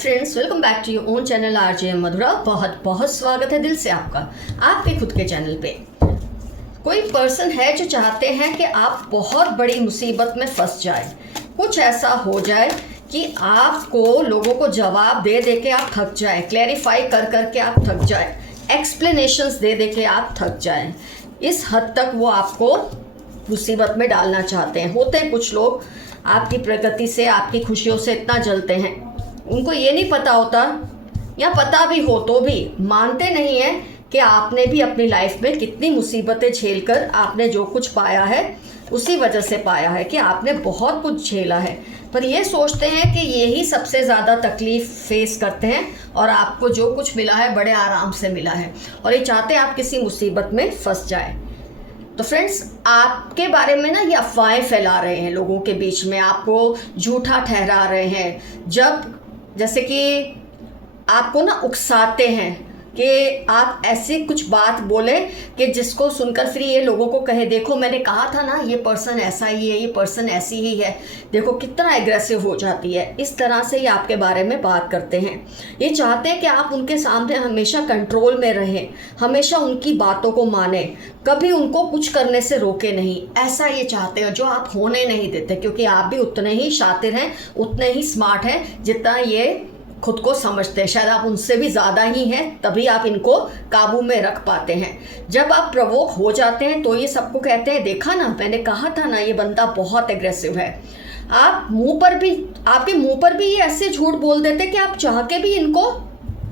Friends, welcome back to your own channel RJ Madhura. बहुत बहुत स्वागत है दिल से आपका आपके खुद के चैनल पे। कोई पर्सन है जो चाहते हैं कि आप बहुत बड़ी मुसीबत में फंस जाए, कुछ ऐसा हो जाए कि आपको लोगों को जवाब दे दे के आप थक जाए, क्लैरिफाई कर कर के आप थक जाए, एक्सप्लेनेशंस दे दे के आप थक जाए। इस हद तक वो आपको मुसीबत में डालना चाहते हैं। होते हैं कुछ लोग आपकी प्रगति से, आपकी खुशियों से इतना जलते हैं, उनको ये नहीं पता होता, या पता भी हो तो भी मानते नहीं हैं कि आपने भी अपनी लाइफ में कितनी मुसीबतें झेलकर आपने जो कुछ पाया है उसी वजह से पाया है, कि आपने बहुत कुछ झेला है। पर ये सोचते हैं कि यही सबसे ज़्यादा तकलीफ़ फेस करते हैं और आपको जो कुछ मिला है बड़े आराम से मिला है, और ये चाहते हैं आप किसी मुसीबत में फंस जाए। तो फ्रेंड्स, आपके बारे में ना ये अफवाहें फैला रहे हैं लोगों के बीच में, आपको झूठा ठहरा रहे हैं। जब जैसे कि आपको ना उकसाते हैं कि आप ऐसी कुछ बात बोले कि जिसको सुनकर फिर ये लोगों को कहे, देखो मैंने कहा था ना ये पर्सन ऐसा ही है, ये पर्सन ऐसी ही है, देखो कितना एग्रेसिव हो जाती है। इस तरह से ये आपके बारे में बात करते हैं। ये चाहते हैं कि आप उनके सामने हमेशा कंट्रोल में रहें, हमेशा उनकी बातों को माने, कभी उनको कुछ करने से रोके नहीं। ऐसा ये चाहते हैं जो आप होने नहीं देते, क्योंकि आप भी उतने ही शातिर हैं, उतने ही स्मार्ट हैं जितना ये खुद को समझते हैं। शायद आप उनसे भी ज़्यादा ही हैं, तभी आप इनको काबू में रख पाते हैं। जब आप प्रवोक हो जाते हैं तो ये सबको कहते हैं, देखा ना मैंने कहा था ना ये बंदा बहुत एग्रेसिव है। आप आपके मुंह पर भी ये ऐसे झूठ बोल देते कि आप चाह के भी इनको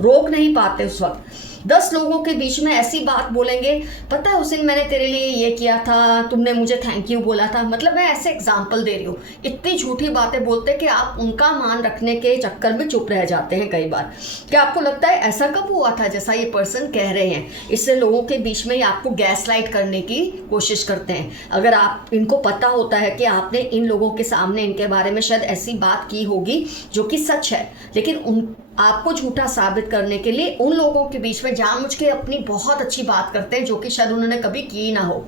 रोक नहीं पाते। उस वक्त 10 लोगों के बीच में ऐसी बात बोलेंगे, पता है उस दिन मैंने तेरे लिए ये किया था, तुमने मुझे थैंक यू बोला था। मतलब मैं ऐसे एग्जाम्पल दे रही हूँ। इतनी झूठी बातें बोलते कि आप उनका मान रखने के चक्कर में चुप रह जाते हैं कई बार। क्या आपको लगता है ऐसा कब हुआ था जैसा ये पर्सन कह रहे हैं? इससे लोगों के बीच में आपको गैस लाइट करने की कोशिश करते हैं। अगर आप इनको पता होता है कि आपने इन लोगों के सामने इनके बारे में शायद ऐसी बात की होगी जो कि सच है, लेकिन आपको झूठा साबित करने के लिए उन लोगों के बीच में जानबूझ के अपनी बहुत अच्छी बात करते हैं जो कि शायद उन्होंने कभी की ना हो।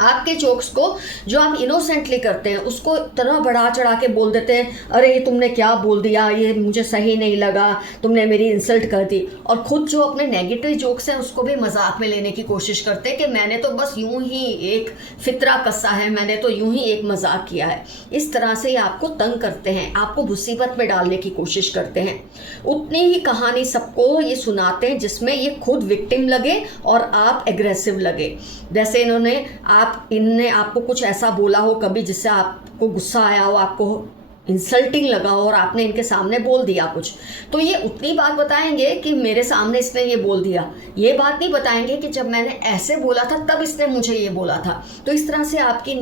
आपके जोक्स को जो आप इनोसेंटली करते हैं उसको इतना बढ़ा चढ़ा के बोल देते हैं, अरे ये तुमने क्या बोल दिया, ये मुझे सही नहीं लगा, तुमने मेरी इंसल्ट कर दी। और खुद जो अपने नेगेटिव जोक्स हैं उसको भी मजाक में लेने की कोशिश करते हैं कि मैंने तो बस यूं ही एक फितरा कसा है, मैंने तो यूं ही एक मजाक किया है। इस तरह से ये आपको तंग करते हैं, आपको मुसीबत में डालने की कोशिश करते हैं। उतनी ही कहानी सबको ये सुनाते हैं जिसमें ये खुद विक्टिम लगे और आप एग्रेसिव लगे। जैसे इनने आपको कुछ ऐसा बोला हो कभी जिससे आपको गुस्सा आया हो, आपको इंसल्टिंग लगा हो और आपने इनके सामने बोल दिया कुछ, तो ये उतनी बात बताएंगे कि मेरे सामने इसने ये बोल दिया। ये बात नहीं बताएंगे कि जब मैंने ऐसे बोला था तब इसने मुझे ये बोला था। तो इस तरह से आपकी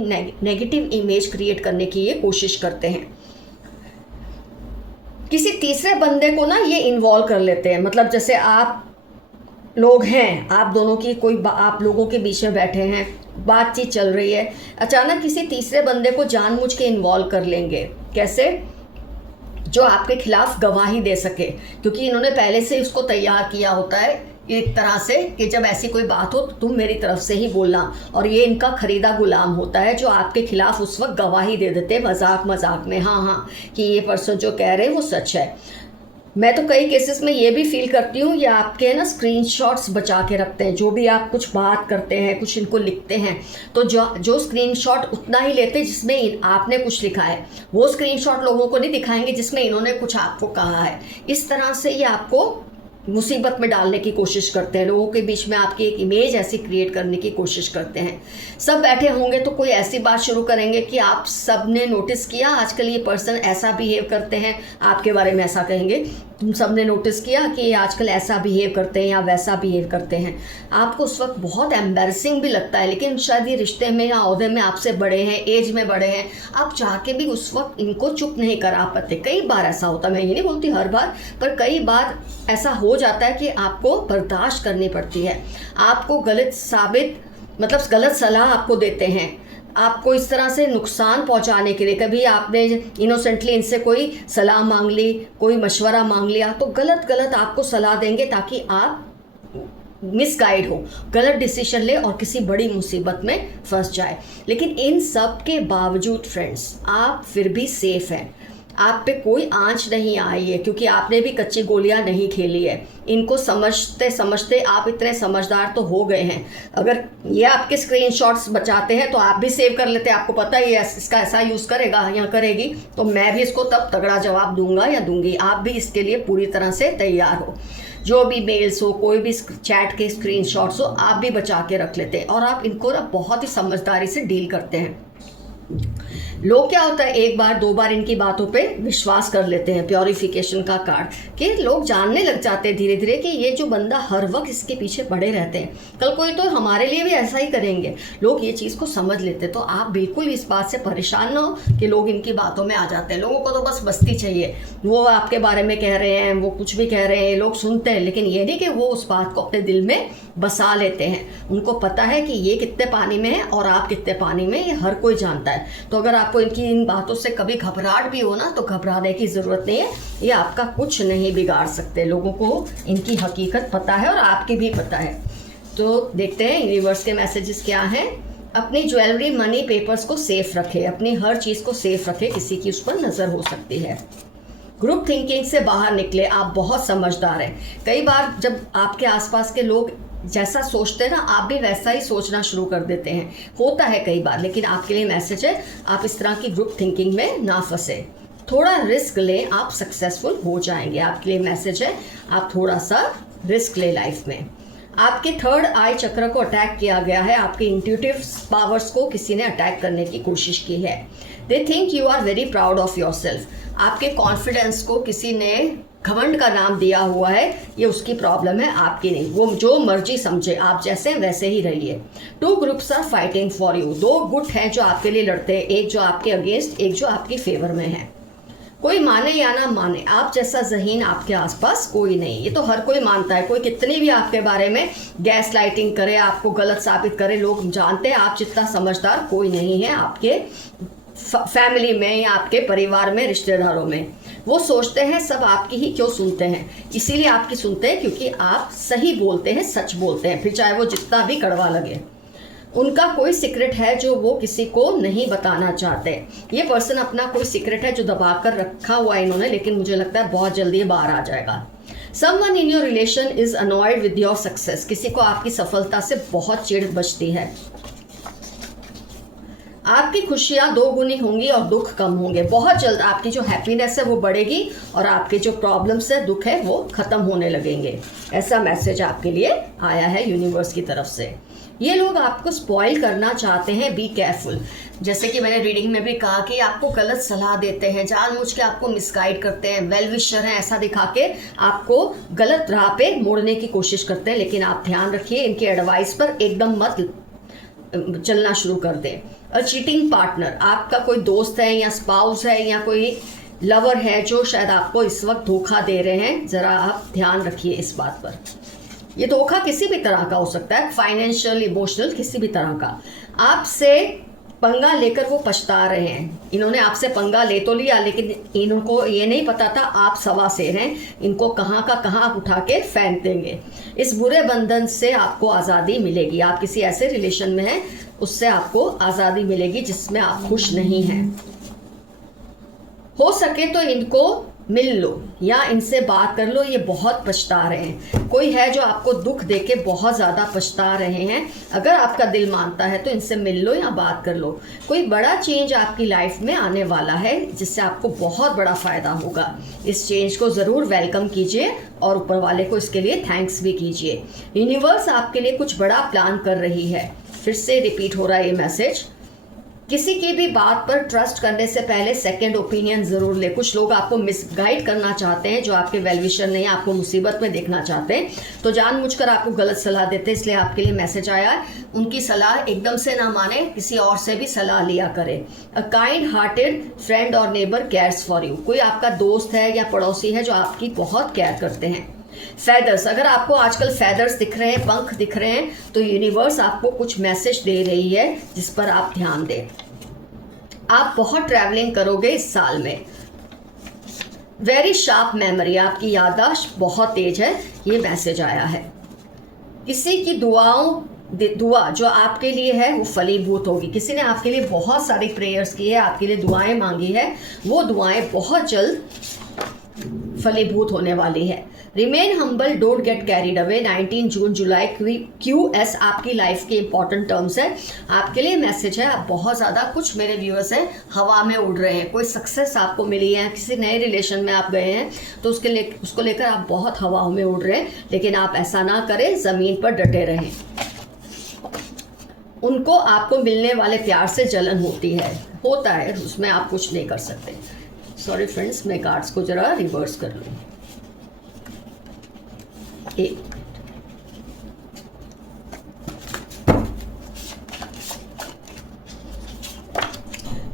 नेगेटिव इमेज क्रिएट करने की ये कोशिश करते हैं। किसी तीसरे बंदे को ना ये इन्वॉल्व कर लेते हैं। मतलब जैसे आप लोग हैं, आप दोनों की आप लोगों के बीच में बैठे हैं, बातचीत चल रही है, अचानक किसी तीसरे बंदे को जानबूझ के इन्वॉल्व कर लेंगे। कैसे? जो आपके खिलाफ गवाही दे सके, क्योंकि इन्होंने पहले से उसको तैयार किया होता है एक तरह से कि जब ऐसी कोई बात हो तो तुम मेरी तरफ से ही बोलना। और ये इनका खरीदा गुलाम होता है जो आपके खिलाफ उस वक्त गवाही दे देते हैं मजाक मजाक में, हाँ कि ये पर्सन जो कह रहे हैं वो सच है। मैं तो कई केसेस में ये भी फील करती हूँ, ये आपके ना स्क्रीनशॉट्स बचा के रखते हैं। जो भी आप कुछ बात करते हैं, कुछ इनको लिखते हैं, तो जो स्क्रीनशॉट उतना ही लेते हैं जिसमें आपने कुछ लिखा है, वो स्क्रीनशॉट लोगों को नहीं दिखाएंगे जिसमें इन्होंने कुछ आपको कहा है। इस तरह से ये आपको मुसीबत में डालने की कोशिश करते हैं, लोगों के बीच में आपकी एक इमेज ऐसी क्रिएट करने की कोशिश करते हैं। सब बैठे होंगे तो कोई ऐसी बात शुरू करेंगे कि आप सब ने नोटिस किया आजकल ये पर्सन ऐसा बिहेव करते हैं, आपके बारे में ऐसा कहेंगे, तुम सब ने नोटिस किया कि ये आजकल ऐसा बिहेव करते हैं या वैसा बिहेव करते हैं। आपको उस वक्त बहुत एम्बैरसिंग भी लगता है, लेकिन शायद ये रिश्ते में या ओहदे में आपसे बड़े हैं, एज में बड़े हैं, आप चाह के भी उस वक्त इनको चुप नहीं करा पाते। कई बार ऐसा होता, मैं ये नहीं बोलती हर बार, पर कई बार ऐसा हो जाता है कि आपको बर्दाश्त करनी पड़ती है। आपको गलत सलाह आपको देते हैं, आपको इस तरह से नुकसान पहुंचाने के लिए। कभी आपने इनोसेंटली इनसे कोई सलाह मांग ली, कोई मशवरा मांग लिया, तो गलत आपको सलाह देंगे ताकि आप मिसगाइड हो, गलत डिसीजन ले और किसी बड़ी मुसीबत में फंस जाए। लेकिन इन सब के बावजूद फ्रेंड्स, आप फिर भी सेफ हैं। आप पे कोई आंच नहीं आई है, क्योंकि आपने भी कच्ची गोलियां नहीं खेली है। इनको समझते समझते आप इतने समझदार तो हो गए हैं। अगर ये आपके स्क्रीनशॉट्स बचाते हैं तो आप भी सेव कर लेते हैं। आपको पता ही है इसका ऐसा यूज़ करेगा या करेगी, तो मैं भी इसको तब तगड़ा जवाब दूंगा या दूंगी। आप भी इसके लिए पूरी तरह से तैयार हो। जो भी मेल्स हो, कोई भी चैट के स्क्रीनशॉट्स हो, आप भी बचा के रख लेते हैं और आप इनको ना बहुत ही समझदारी से डील करते हैं। लोग क्या होता है, एक बार दो बार इनकी बातों पे विश्वास कर लेते हैं, प्योरिफिकेशन का कार्ड, कि लोग जानने लग जाते हैं धीरे धीरे कि ये जो बंदा हर वक्त इसके पीछे पड़े रहते हैं, कल कोई तो हमारे लिए भी ऐसा ही करेंगे। लोग ये चीज़ को समझ लेते हैं। तो आप बिल्कुल इस बात से परेशान ना हो कि लोग इनकी बातों में आ जाते हैं। लोगों को तो बस मस्ती चाहिए, वो आपके बारे में कह रहे हैं, वो कुछ भी कह रहे हैं, लोग सुनते हैं, लेकिन ये नहीं कि वो उस बात को अपने दिल में बसा लेते हैं। उनको पता है कि ये कितने पानी में है और आप कितने पानी में, ये हर कोई जानता है। तो अगर आपको इनकी इन बातों से कभी घबराहट भी हो ना, तो घबराने की ज़रूरत नहीं है। ये आपका कुछ नहीं बिगाड़ सकते। लोगों को इनकी हकीकत पता है और आपकी भी पता है। तो देखते हैं यूनिवर्स के मैसेजेस क्या हैं। अपनी ज्वेलरी, मनी, पेपर्स को सेफ रखें। अपनी हर चीज़ को सेफ रखें, किसी की उस पर नज़र हो सकती है। ग्रुप थिंकिंग से बाहर निकले, आप बहुत समझदार हैं। कई बार जब आपके आसपास के लोग जैसा सोचते हैं ना, आप भी वैसा ही सोचना शुरू कर देते हैं। होता है कई बार, लेकिन आपके लिए मैसेज है, आप इस तरह की ग्रुप थिंकिंग में ना फंसे। थोड़ा रिस्क लें, आप सक्सेसफुल हो जाएंगे। आपके लिए मैसेज है, आप थोड़ा सा रिस्क ले लाइफ में। आपके थर्ड आई चक्र को अटैक किया गया है। आपके इंट्यूटिव पावर्स को किसी ने अटैक करने की कोशिश की है। They think you are very proud of yourself. आपके कॉन्फिडेंस को किसी ने घमंड का नाम दिया हुआ है। ये उसकी प्रॉब्लम है, आपकी नहीं। वो जो मर्जी समझे, आप जैसे वैसे ही रहिए। Two groups are fighting for you. दो गुट हैं जो आपके लिए लड़ते हैं, एक जो आपके अगेंस्ट, एक जो आपकी फेवर में है। कोई माने या ना माने, आप जैसा ज़हीन आपके आसपास कोई नहीं। ये तो हर कोई मानता है। कोई कितनी भी आपके बारे में गैस लाइटिंग करे, आपको गलत साबित करे, लोग जानते हैं आप जितना समझदार कोई नहीं है आपके फैमिली में या आपके परिवार में, रिश्तेदारों में। वो सोचते हैं सब आपकी ही क्यों सुनते हैं, इसीलिए आपकी सुनते हैं क्योंकि आप सही बोलते हैं, सच बोलते हैं, फिर चाहे वो जितना भी कड़वा लगे। उनका कोई सीक्रेट है जो वो किसी को नहीं बताना चाहते। ये पर्सन अपना कोई सीक्रेट है जो दबा कर रखा हुआ है इन्होंने, लेकिन मुझे लगता है बहुत जल्दी बाहर आ जाएगा। Someone in your relation is annoyed with your success. किसी को आपकी सफलता से बहुत चिढ़ बचती है। आपकी खुशियां दो गुनी होंगी और दुख कम होंगे। बहुत जल्द आपकी जो हैप्पीनेस है वो बढ़ेगी और आपके जो प्रॉब्लम्स है, दुख है, वो खत्म होने लगेंगे। ऐसा मैसेज आपके लिए आया है यूनिवर्स की तरफ से। ये लोग आपको स्पॉइल करना चाहते हैं, बी केयरफुल। जैसे कि मैंने रीडिंग में भी कहा कि आपको गलत सलाह देते हैं, जानबूझ के आपको मिसगाइड करते हैं, वेल विशर हैं ऐसा दिखा के आपको गलत राह पे मोड़ने की कोशिश करते हैं। लेकिन आप ध्यान रखिए, इनके एडवाइस पर एकदम मत चलना शुरू कर दें। और चीटिंग पार्टनर, आपका कोई दोस्त है या स्पाउस है या कोई लवर है जो शायद आपको इस वक्त धोखा दे रहे हैं। ज़रा आप ध्यान रखिए इस बात पर। ये धोखा किसी भी तरह का हो सकता है, फाइनेंशियल, इमोशनल, किसी भी तरह का। आपसे पंगा लेकर वो पछता रहे हैं। इन्होंने आपसे पंगा ले तो लिया, लेकिन इनको ये नहीं पता था आप सवा शेर हैं। इनको कहाँ का कहाँ आप उठा के फेंक देंगे। इस बुरे बंधन से आपको आज़ादी मिलेगी। आप किसी ऐसे रिलेशन में हैं, उससे आपको आज़ादी मिलेगी जिसमें आप खुश नहीं हैं। हो सके तो इनको मिल लो या इनसे बात कर लो। ये बहुत पछता रहे हैं। कोई है जो आपको दुख देके बहुत ज़्यादा पछता रहे हैं। अगर आपका दिल मानता है तो इनसे मिल लो या बात कर लो। कोई बड़ा चेंज आपकी लाइफ में आने वाला है जिससे आपको बहुत बड़ा फ़ायदा होगा। इस चेंज को ज़रूर वेलकम कीजिए और ऊपर वाले को इसके लिए थैंक्स भी कीजिए। यूनिवर्स आपके लिए कुछ बड़ा प्लान कर रही है। फिर से रिपीट हो रहा है ये मैसेज। किसी की भी बात पर ट्रस्ट करने से पहले सेकंड ओपिनियन ज़रूर ले। कुछ लोग आपको मिसगाइड करना चाहते हैं, जो आपके वेलविशर नहीं, आपको मुसीबत में देखना चाहते हैं, तो जानबूझकर आपको गलत सलाह देते हैं। इसलिए आपके लिए मैसेज आया है, उनकी सलाह एकदम से ना माने, किसी और से भी सलाह लिया करें। अ काइंड हार्टेड फ्रेंड और नेबर केयर्स फॉर यू। कोई आपका दोस्त है या पड़ोसी है जो आपकी बहुत केयर करते हैं। फेदर्स, अगर आपको आजकल फेदर्स दिख रहे हैं, पंख दिख रहे हैं, तो यूनिवर्स आपको कुछ मैसेज दे रही है जिस पर आप ध्यान दें। आप बहुत ट्रैवलिंग करोगे इस साल में। वेरी शार्प मेमोरी, आपकी याददाश्त बहुत तेज है, ये मैसेज आया है। किसी की दुआओं दुआ जो आपके लिए है वो फलीभूत होगी। किसी ने आपके लिए बहुत सारी प्रेयर्स की है, आपके लिए दुआएं मांगी है, वो दुआएं बहुत जल्द फलीभूत होने वाली है। Remain humble, don't get carried away. 19 June July QS आपकी लाइफ के इंपॉर्टेंट टर्म्स है। आपके लिए मैसेज है, आप बहुत ज़्यादा, कुछ मेरे व्यूअर्स हैं हवा में उड़ रहे हैं, कोई सक्सेस आपको मिली है, किसी नए रिलेशन में आप गए हैं तो उसको लेकर आप बहुत हवाओं में उड़ रहे हैं, लेकिन आप ऐसा ना करें, ज़मीन पर डटे रहें। उनको आपको मिलने वाले प्यार से जलन होता है, उसमें आप कुछ नहीं कर सकते। सॉरी फ्रेंड्स, मैं कार्ड्स को जरा रिवर्स कर लूँ।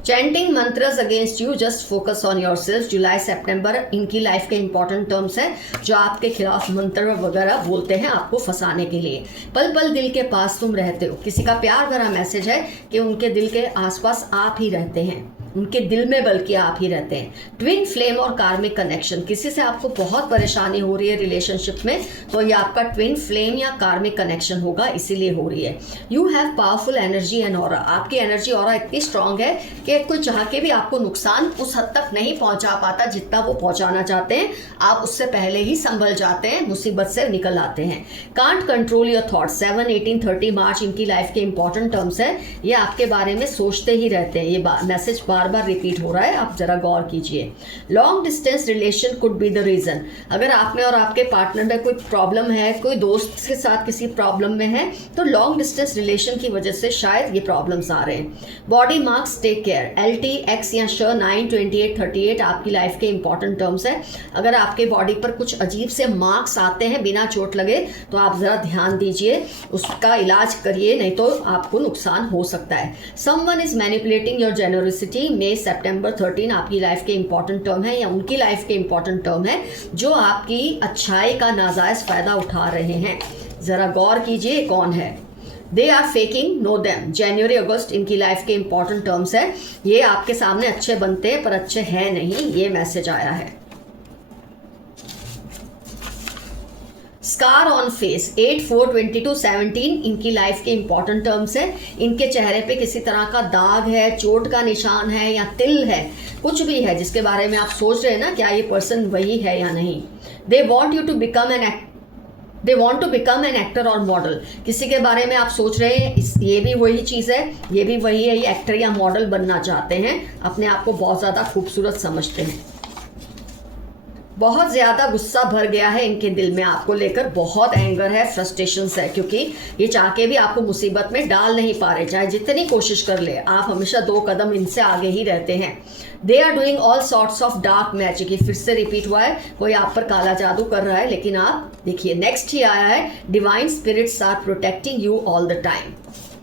Chanting mantras against you, just focus on your self. जुलाई सितंबर इनकी लाइफ के इंपॉर्टेंट टर्म्स हैं जो आपके खिलाफ मंत्र वगैरह बोलते हैं आपको फंसाने के लिए। पल पल दिल के पास तुम रहते हो। किसी का प्यार भरा मैसेज है कि उनके दिल के आसपास आप ही रहते हैं, उनके दिल में बल्कि आप ही रहते हैं। ट्विन फ्लेम और कार्मिक कनेक्शन, किसी से आपको बहुत परेशानी हो रही है रिलेशनशिप में, तो ये आपका ट्विन फ्लेम या कार्मिक कनेक्शन होगा, इसीलिए हो रही है। You have powerful energy and aura, आपकी एनर्जी ऑरा इतनी स्ट्रांग है कि कोई चाह के भी आपको नुकसान उस हद तक नहीं पहुंचा पाता जितना वो पहुंचाना चाहते हैं। आप उससे पहले ही संभल जाते हैं, मुसीबत से निकल आते हैं। कांट कंट्रोल योर थॉट्स, 7, 18, 30 मार्च इनकी लाइफ के इंपॉर्टेंट टर्म्स है। ये आपके बारे में सोचते ही रहते हैं, ये मैसेज बार बार रिपीट हो रहा है, आप जरा गौर कीजिए। Long distance relation could be the reason, अगर आप में और आपके पार्टनर में कोई प्रॉब्लम है, कोई दोस्त के साथ किसी प्रॉब्लम में है, तो लॉन्ग डिस्टेंस रिलेशन की वजह से शायद ये प्रॉब्लम्स आ रहे हैं। Body marks, take care. LT, X या श 9, 28, 38 आपकी लाइफ के इंपॉर्टेंट टर्म्स है। अगर आपके बॉडी पर कुछ अजीब से मार्क्स आते हैं बिना चोट लगे तो आप जरा ध्यान दीजिए, उसका इलाज करिए, नहीं तो आपको नुकसान हो सकता है। Someone is manipulating your generosity, मे सितंबर 13 आपकी लाइफ के इंपॉर्टेंट टर्म है या उनकी लाइफ के इंपॉर्टेंट टर्म है जो आपकी अच्छाई का नाजायज फायदा उठा रहे हैं। जरा गौर कीजिए कौन है। They are faking, know them, जनवरी अगस्त इनकी लाइफ के इंपॉर्टेंट टर्म्स है। ये आपके सामने अच्छे बनते हैं पर अच्छे हैं नहीं, ये मैसेज आया है। स्कार ऑन फेस, 8, 4, 22, 17 इनकी लाइफ के इंपॉर्टेंट टर्म्स है। इनके चेहरे पे किसी तरह का दाग है, चोट का निशान है या तिल है, कुछ भी है जिसके बारे में आप सोच रहे हैं ना क्या ये पर्सन वही है या नहीं। They want you to become an actor और मॉडल, किसी के बारे में आप सोच रहे हैं ये भी वही चीज़ है, ये भी वही है, ये एक्टर या मॉडल बनना चाहते हैं, अपने आप को बहुत ज़्यादा खूबसूरत समझते हैं। बहुत ज़्यादा गुस्सा भर गया है इनके दिल में आपको लेकर, बहुत एंगर है, फ्रस्ट्रेशंस है, क्योंकि ये चाह के भी आपको मुसीबत में डाल नहीं पा रहे, चाहे जितनी कोशिश कर ले, आप हमेशा 2 कदम इनसे आगे ही रहते हैं। They are doing all sorts of dark magic, ये फिर से रिपीट हुआ है, कोई आप पर काला जादू कर रहा है, लेकिन आप देखिए नेक्स्ट ही आया है, divine spirits are protecting you all the time,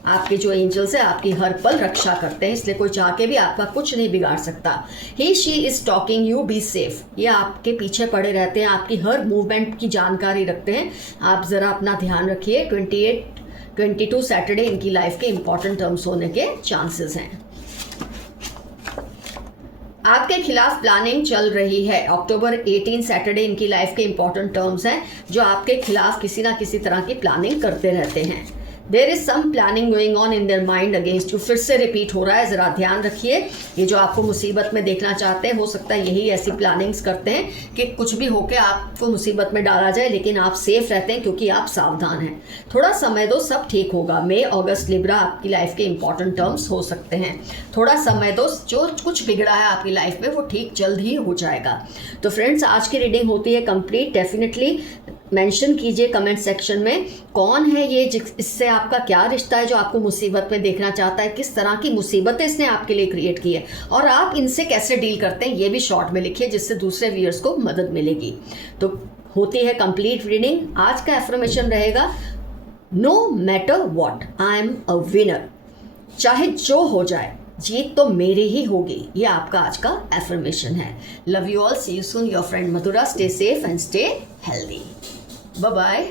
आपके जो एंजल्स है आपकी हर पल रक्षा करते हैं, इसलिए कोई चाह के भी आपका कुछ नहीं बिगाड़ सकता। He she is talking you, be safe, ये आपके पीछे पड़े रहते हैं, आपकी हर मूवमेंट की जानकारी रखते हैं, आप ज़रा अपना ध्यान रखिए। 28, 22 सैटरडे इनकी लाइफ के इंपॉर्टेंट टर्म्स होने के चांसेस हैं। आपके खिलाफ प्लानिंग चल रही है, अक्टूबर 18 सैटरडे इनकी लाइफ के इंपॉर्टेंट टर्म्स हैं जो आपके खिलाफ किसी ना किसी तरह की प्लानिंग करते रहते हैं। There is some planning going on in their mind against you, फिर से रिपीट हो रहा है, ज़रा ध्यान रखिए। ये जो आपको मुसीबत में देखना चाहते हैं, हो सकता है यही ऐसी प्लानिंग्स करते हैं कि कुछ भी होके आपको मुसीबत में डाला जाए, लेकिन आप सेफ रहते हैं क्योंकि आप सावधान हैं। थोड़ा समय दो, सब ठीक होगा। मई, अगस्त, लिब्रा आपकी लाइफ के इंपॉर्टेंट टर्म्स हो सकते हैं। थोड़ा समय दो, जो कुछ बिगड़ा है आपकी लाइफ में वो ठीक जल्द ही हो जाएगा। तो फ्रेंड्स, आज की रीडिंग होती है कंप्लीट। डेफिनेटली मेंशन कीजिए कमेंट सेक्शन में कौन है ये, इससे आपका क्या रिश्ता है जो आपको मुसीबत में देखना चाहता है, किस तरह की मुसीबतें इसने आपके लिए क्रिएट की है और आप इनसे कैसे डील करते हैं, ये भी शॉर्ट में लिखिए जिससे दूसरे व्यूअर्स को मदद मिलेगी। तो होती है कंप्लीट रीडिंग। आज का एफर्मेशन रहेगा, no matter what I am a winner, चाहे जो हो जाए जीत तो मेरी ही होगी, ये आपका आज का एफर्मेशन है। Love you all, see you soon, your friend Madhura, stay safe and stay healthy, bye bye.